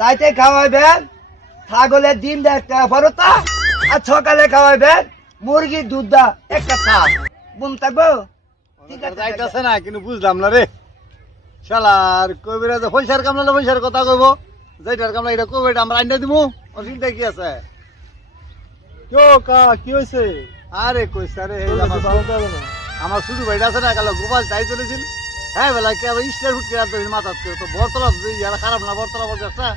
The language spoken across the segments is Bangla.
রাইতে খাওয়াইবেন ছাগলের ডিম দা একটা পরোটা, আর সকালে খাওয়াইবেন মুরগির দুধ দা একটা ভাত। বুম থাকবো? ঠিক আছে যাইতাছে না, কিন্তু বুঝলাম না রে শালার। কবিরা যে পয়সার কামলা পয়সার কথা কইব, যেটার কামলা এটা কইবে, এটা আমরা আইনা দিমু। অসুবিধা কি আছে? কি হয়েছে? আরে কইছে রে, আমার শুধু ভাইটা আছে না, কালো গোপাল তাই চলেছিল। হ্যাঁ বেলা কে আবার স্টার ফুট কে রাখতে মাথা তো বরতলা ইয়ারা খারাপ না, বরতলা বলছে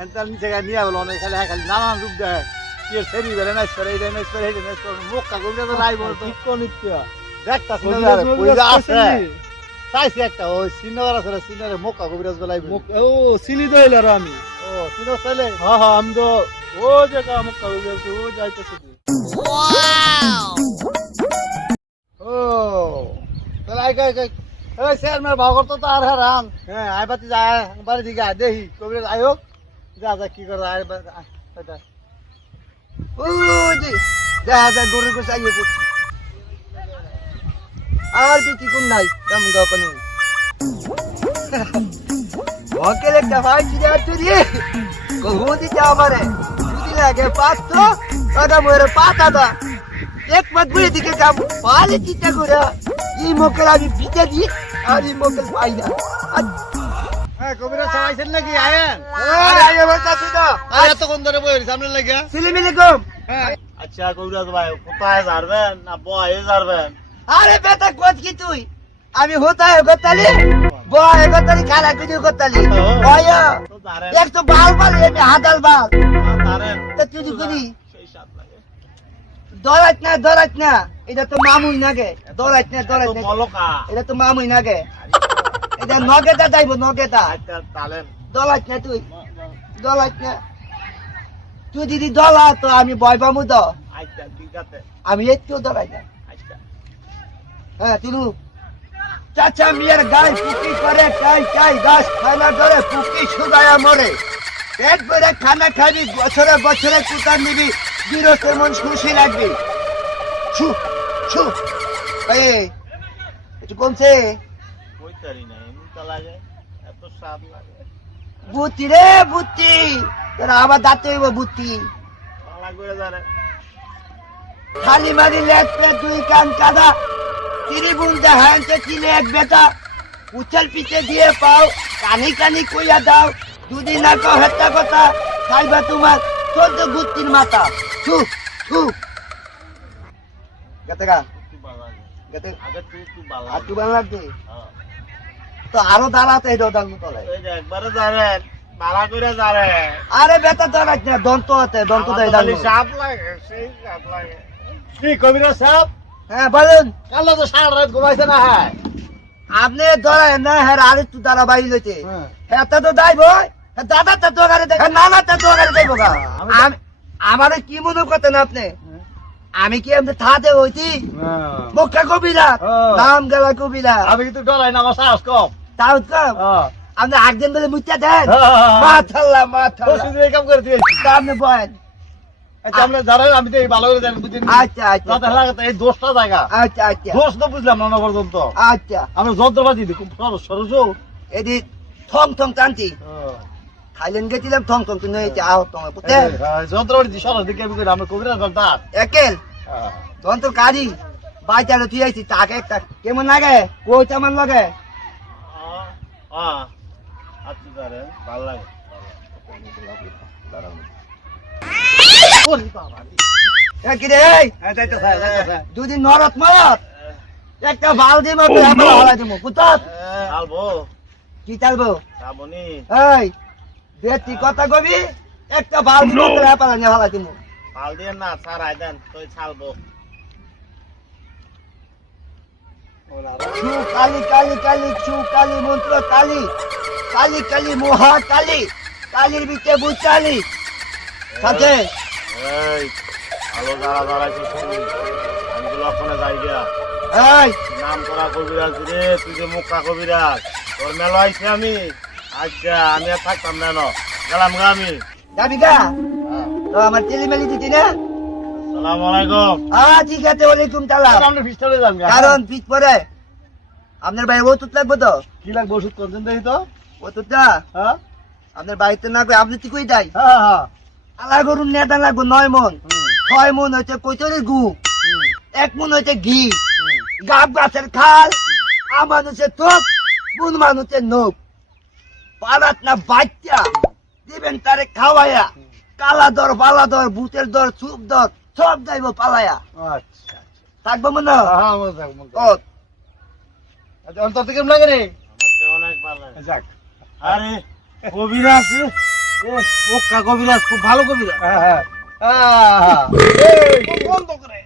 এনতার নিচে নিয়ে বলো অনেক খালি খালি নানান রূপ দেয়। কি সেরি বেড়ে নাইস করে, এইটা নাইস করে, এইটা নাইস করে, মুখ কাগজে তো নাই বলতো। দেখতাছি না রে, কইরা আছে চাইছি একটা ওই সিনিয়র আছে রে, সিনিয়রের মুখ কাগজ বেলাই। ও চিনি তো এলার আমি। ও সিনিয়র ছেলে? হ্যাঁ হ্যাঁ, আমি তো ও জায়গা মুখ কাগজ ও যাইতেছে। ও তাহলে আই কাই কাই এই চেয়ারম্যান ভাগর তো আর হারাম। হ্যাঁ আই বাতি যায় বাড়ি দিকে আয় দেখি কবির আই হোক যা যা কি করে আয় এটা ওই যে দেখা যায় গরুর গোস আইয়ে পড়ছি। আর বেশি কোন নাই তেমন গপন হই ওকে একটা ভাই চিড়ে আর তুই কখন দিতে আমারে যদি লাগে পাঁচশো টাকা মোরে পাতা দা এক মাস বুড়ি দিকে কাম পালে চিন্তা করে এই মোকেল আমি ভিজে দিই আর এই মোকেল পাই না। হ্যাঁ কবির চাইছেন নাকি আয়েন? আরে আইয়ে বলতাছি তো আর এতক্ষণ ধরে বই সামনে লাগিয়া সিলিমিলি কম। আচ্ছা কবিরাজ ভাই কোথায় যাবেন না বয়ে যাবেন? আরে বেটা কত কি তুই আমি হোতায় গতালি বয় গতালি খালা কিছু গতালি বয় তো জানেন এক তো বাল বাল এমনি হাদাল বাল জানেন তা তুই করি সেই সাত লাগে দরাত না এটা তো মামুই নাগে দরাত না তো মলকা এটা তো মামুই নাগে এটা নগেটা যাইব নগেটা আচ্ছা তালেন দলাত না তুই দলাত না তুই দিদি দলা তো আমি ভয় পাবো তো আচ্ছা ঠিক আছে আমি একটু দরাই না। আচ্ছা হ্যাঁ তুলু চাচা মিয়ার গায়ে পুকি করে চাই চাই গাছ খানা করে পুকি সুদায়া মরে পেট ভরে খানা খাবি বছরে বছরে কুতার নিবি বিরতের মন খুশি লাগবে। ছু ছু এই একটু কমছে কইতারি না এমনি তো লাগে এত স্বাদ লাগে বুদ্ধি রে বুদ্ধি তোরা আবার দাঁতে হইব বুদ্ধি পালা করে জানে খালি মারি লেট পে দুই কান কাদা তিরি বুনতে হ্যান্ডে কিনে এক বেটা উচ্চল পিছে দিয়ে পাও কানি কানি কইয়া দাও দুদিন না কো হেতা কথা খাইবা তোমার 14 গুত্তির মাথা। ছু ছু গতগা তুই বালা গতে আগে তুই বালা আর তুই বাংলাতে হ্যাঁ তো আরো দাঁড়াতে এই দোদাল মতলে এই যে একবারে জানেন বালা করে জানে আরে বেটা দাঁড়াত না দন্ত আছে দন্ত দেই দাঁড়ালি সাপ লাগে সেই সাপ লাগে কি কবিরা সাপ হ্যাঁ বলুন কাল তো সারা রাত ঘুমাইছে না হ্যাঁ আপনি দৌড়ায় না হ্যাঁ আর একটু দাঁড়া বাইরে লইতে হ্যাঁ। হ্যাঁ তো দাইব দাদা তো দোকানে দেখ নানা তো দোকানে দেবো আমি আমারে কি মনে করতেন আপনি আমি কি এমনি থাতে হইতি মুখা কবিরা নাম গেলা কবিরা আমি কিন্তু ডরাই না আমার সাহস কম তাও কম আপনি একদিন বলে মুচা দেন হ্যাঁ। মাথাল্লা মাথাল্লা শুধু এই কাম করে দিয়ে সামনে বয়েন আচ্ছা আমরা জানেন আমি তো এই ভালো করে জানি বুঝিনি আচ্ছা আচ্ছা রাতে লাগাতে এই দোষটা জায়গা আচ্ছা আচ্ছা দোষ তো বুঝলাম না না পর্যন্ত আচ্ছা আমি যন্ত্রপাতি দিই খুব সরস সরস এদি থং থং টানছি থাইল্যান্ড গেছিলাম থং থং তুই নইতে আহ তোমার পুতে যন্ত্রপাতি দিই সরস দিকে আমি করি আমরা কবিরা দাঁত একেল তখন তোর কাজী বাইচালে তুই আইছি তাকে একটা কেমন লাগে কই তেমন লাগে আচ্ছা দাঁড়ে ভালো লাগে কিরে দুদিন নরত মরত একটা বালদি মতো হালাই দিব পুতত আলবো কি চালবো শ্রাবণী এই বেটি কথা কবি একটা বালদি মতো হালাই দিব পাল দিয়ে না সারাই দেন তুই ছালবো ছু কালি কালি কালি ছু কালি মন্ত্র কালি কালি কালি মহা কালি কালির বিকে বুচালি সাথে এই আলো দাঁড়া দাঁড়াইছে আমি তো লক্ষণে যাই গিয়া এই নাম করা কবিরাজ রে তুই যে মুখা কবিরাজ তোর মেলা আইছি আমি আচ্ছা আমি আর থাকতাম না গেলাম গা আমি যাবি গা তো আমার টেলিমেলি দিতি না সালাম আলাইকুম ঠিক আছে ওয়ালাইকুম সালাম আমরা পিস্তলে যাম গা কারণ পিছ পরে আপনার ভাই ওষুধ লাগবে তো কি লাগবে ওষুধ করছেন দেখি তো ওষুধটা হ্যাঁ আপনার বাড়িতে না কই আপনি কি কই দেয় হ্যাঁ হ্যাঁ আলা গরুর নেতা লাগবো 9 মন 6 মন হচ্ছে কৈতরের গু 1 মন হচ্ছে ঘি গাব গাছের খাল আমার হচ্ছে তোপ বুন মানুষের নোক পালাত না বাচ্চা দিবেন তারে খাওয়াইয়া কালা দর বালা দর ভূতের দর চুপ দর সব যাইব পালাইয়া আচ্ছা থাকবো মনে হ্যাঁ মনে থাক মনে থাক। কত আচ্ছা অন্তর থেকে কেমন লাগে রে অনেক ভালো যাক আরে কবিরাজ ওকা কবিরাজ খুব ভালো কবিরাজ হ্যাঁ হ্যাঁ হ্যাঁ বন্ধ করে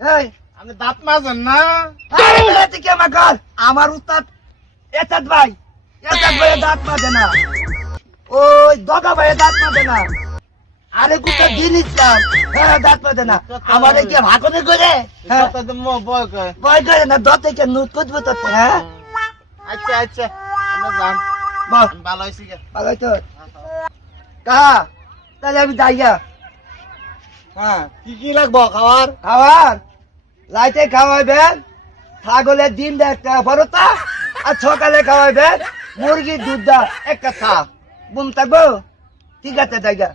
এই আপনি দাঁত মাজেন না এই লাতি কে মাকার আমার উস্তাদ এসাদ ভাই দাঁত মাজে না ওই দগা ভাই দাঁত মাজে না আরে গুটা দিন ইসলাম হ্যাঁ দাঁত মাজে না আমাদের কি ভাগনে করে হ্যাঁ কথা তো বয় কয় ভয় করে না দতে কে নুত কুতবো তো হ্যাঁ আচ্ছা আচ্ছা আমরা যান বল আমি ভালো হয়েছি গে ভালো তো কাহা তাহলে আমি যাইয়া হ্যাঁ কি কি লাগবো খাবার খাবার লাইটে খাওয়াইবেন ছাগলের ডিম দা একটা বড়তা আর সকালে খাওয়াইবেন মুরগির দুধ দা একটা খা বুম থাকবো ঠিক আছে জায়গা